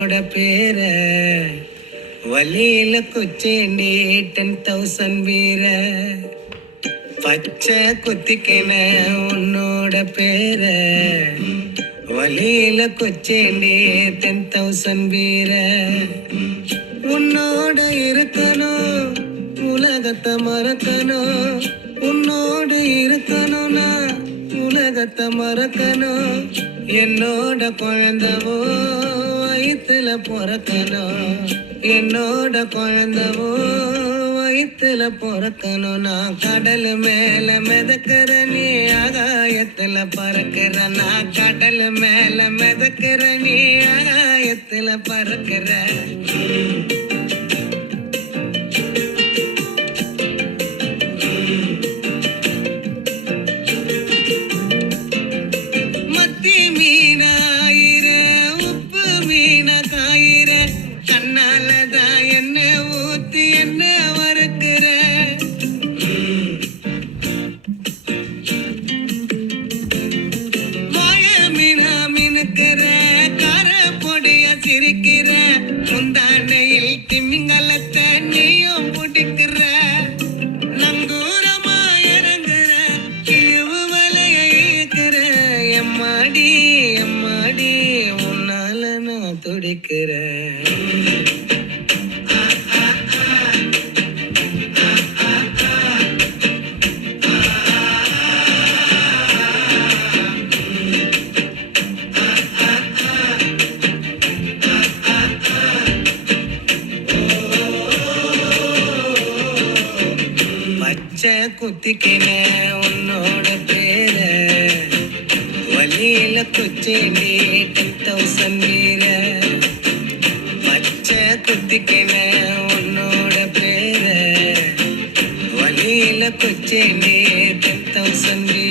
பேர வழியில குச்சேண்டி 10,000 வீர பச்சை குத்திக்கின உன்னோட பேர வழியில குச்சேண்டி 10,000 வீர உன்னோட இருக்கணும் உலகத்தை மறக்கணும் உன்னோடு இருக்கணும்னா உலகத்தை மறக்கணும் என்னோட குழந்தவோ வயிற்றுல பிறக்கணும் என்னோட குழந்தவோ வயிற்றுல பிறக்கணும் நான் கடல் மேல மிதக்கிற நீ ஆகாயத்துல பறக்கிற நான் கடல் மேல மிதக்கிற நீ ஆகாயத்துல பறக்கிற முந்தானையில் திமிங்கலத்தை நீயும் பிடிக்கிற நங்கூரமா இறங்குற கிழிவு வலைய இழுக்கிற எம்மாடி எம்மாடி உன்னால நான் துடிக்கிறேன் குத்திக்கின உன்னோட பேர வழியில குச்சேண்டி 10,000 வீர பச்சை குத்திக்கின உன்னோட பேர வழியில குச்சேண்டி 10,000 வீர